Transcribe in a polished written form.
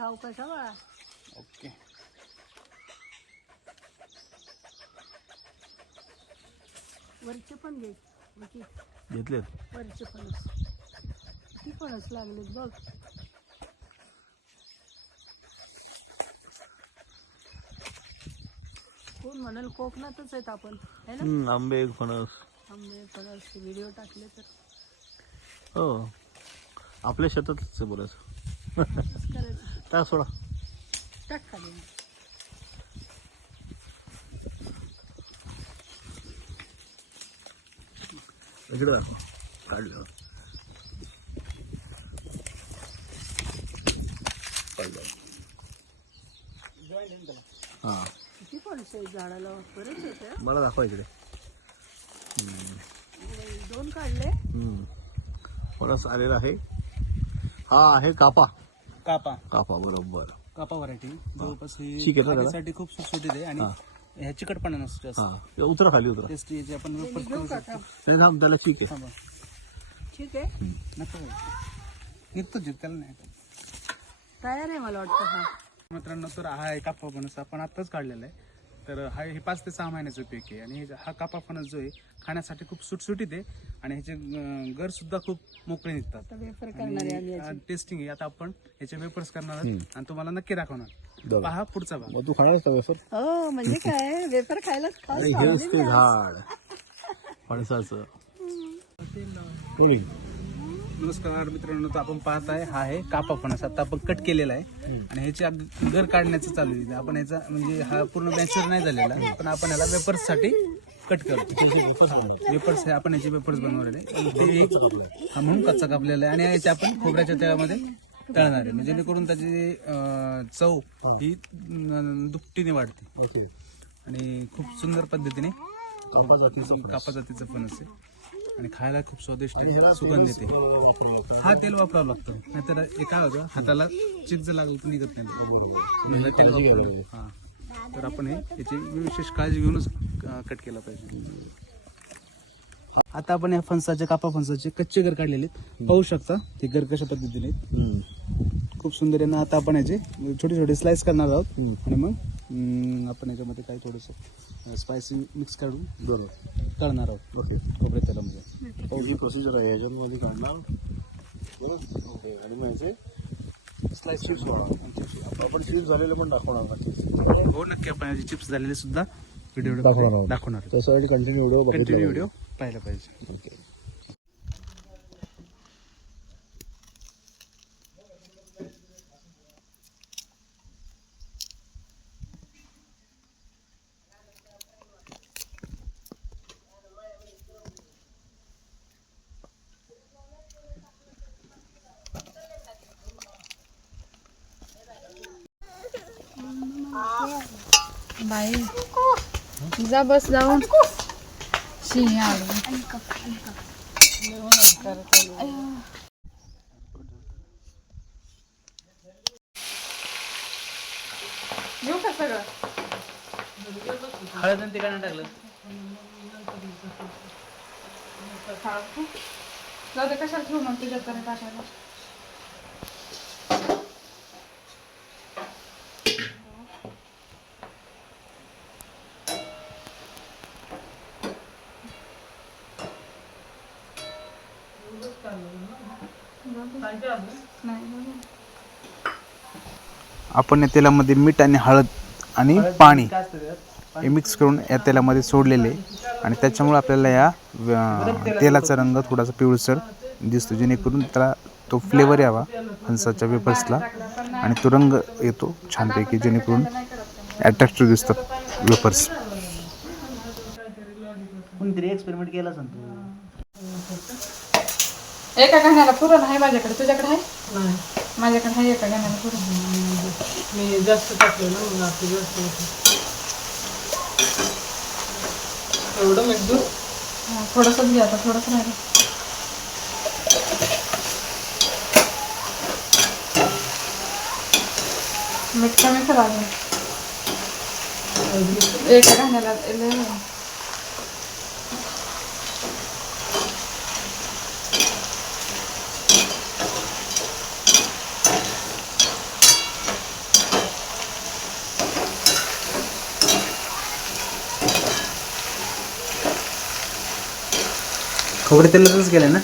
सावकाश बाळा. ओके. वरचे पण घे. घेतलेत वरचे फणस किती फणस लागलेत बघ. कोण म्हणाल कोकणातच आहेत आपण, है ना? आंबे फणस. आंबे फणस व्हिडिओ टाकले तर हो आपल्या शेतातच बोलायचं. असंच करायचं. टाक सोडा. टाक खाली. इकडं काढलं. हा किती फणस आहेत झाडाला, बरेच होते. मला दाखवा इकडे. 2 काढले. फणस आलेला आहे. हा आहे कापा. कापा कापा बरोबर. कापा व्हरायटी जवळपास ठीक आहे ना दादा? साठी खूप सुटसुटीत आहे आणि ह्या चिकटपणा नसतो जास्त. हा उतरा खाली उतरा. टेस्टी याची आपण वेफर्स घेऊ करू का शकतो. आता? नाही थांब त्याला ठीक आहे. थांबा. ठीक आहे. नको निघतो जीव त्याला नाही. तयार आहे मला वाटतं. हा मित्रांनो तर हा आहे कापा फणस आपण आत्ताच काढलेला आहे. तर हा हे 5 ते 6 महिन्याचं पीक आहे आणि हा कापा फणस जो आहे खाण्यासाठी खूप सुटसुटीत आहे आणि ह्याचे गर सुद्धा खूप मोकळे निघतात. आता वेफर करणार आहे आम्ही याची. टेस्टिंग आहे. आता आपण ह्याचे वेपर्स करणार आहोत आणि तुम्हाला नक्की दाखवणार. बरं. पहा पुढचा भाग. मग तू खाणार का वेफर? हो म्हणजे काय वेफर खायलाच खास हेच आवडली ते मी आज. झाड फणसाचं. नमस्कार मित्रांनो, तर आपण पाहत आहे हा आहे कापा फणस. आता आपण कट केलेला आहे आणि ह्याचे घर काढण्याचं चालू आहे. आपण ह्याचा म्हणजे हा पूर्ण मॅच्युअर नाही झालेला, पण आपण ह्याला वेपर्स साठी कट करतो. वेपर्स आपण ह्याचे वेपर्स बनवलेले आहे. ते एक म्हणून कच्चा कापलेला आहे आणि याचे आपण खोबऱ्याच्या तेलामध्ये तळणार आहे म्हणजे जेणेकरून त्याची चव ही दुपटीने वाढते आणि खूप सुंदर पद्धतीने कापा जातीचं फणस आहे आणि खायला खूप स्वादिष्ट सुगंध येते. हा तेल वापरावं लागतं, नाहीतर एका हाताला चिंच लागलं तर निघत नाही. तेल वापरावं. हा तर आपण हे याची विशेष काळजी घेऊनच कट केला पाहिजे. आता आपण या फणसाचे कापा फणसाचे कच्चे गर काढलेले पाहू शकता. ते गर कशा पद्धतीने आहेत. खूप सुंदर आहे ना. आता आपण याचे छोटे छोटे स्लाइस करणार आहोत आणि मग आपण याच्यामध्ये काही थोडंसं स्पायसी मिक्स काढून तळणार आहोत. ओके खोबऱ्या तेलामध्ये. ही प्रोसिजर आहे. याच्यामध्ये काढणार ओके आणि मग याचे स्लाइस चिप्स आपण चिप्स झालेले पण दाखवणार नक्की. हो नक्की आपण याचे चिप्स झालेले सुद्धा व्हिडिओ दाखवणार. त्यासाठी कंटिन्यू व्हिडिओ पाहायला पाहिजे. ओके. बाई जा बस जाऊन शिणी आली. घेऊ का सगळं? हळद आणि ते काय टाकलं जाऊ दे, कशाला ठेवू मग तुझ्यात तरी टाकायला. आपण या तेलामध्ये मीठ आणि हळद आणि पाणी हे मिक्स करून या तेलामध्ये सोडलेले आणि त्याच्यामुळे आपल्याला या तेलाचा रंग थोडासा पिवळसर दिसतो, जेणेकरून त्याला तो फ्लेवर यावा फणसाच्या वेपर्सला आणि तो रंग येतो छानपैकी, जेणेकरून अट्रॅक्टिव्ह दिसतात वेपर्स. कोणतरी एक्सपेरिमेंट केला सांगतो. एका गाण्याला पुरण आहे माझ्याकडे, तुझ्याकडे आहे? माझ्याकडे आहे एका गाण्याला पुरण. मी जास्त टाकलं ना मग आपली जास्त एवढं मीठ दूध थोडंसंच घ्या आता, थोडंसं राहिलं. मीठ कमी करावं एका गाण्याला. खोबरे तेलातच गेले ना.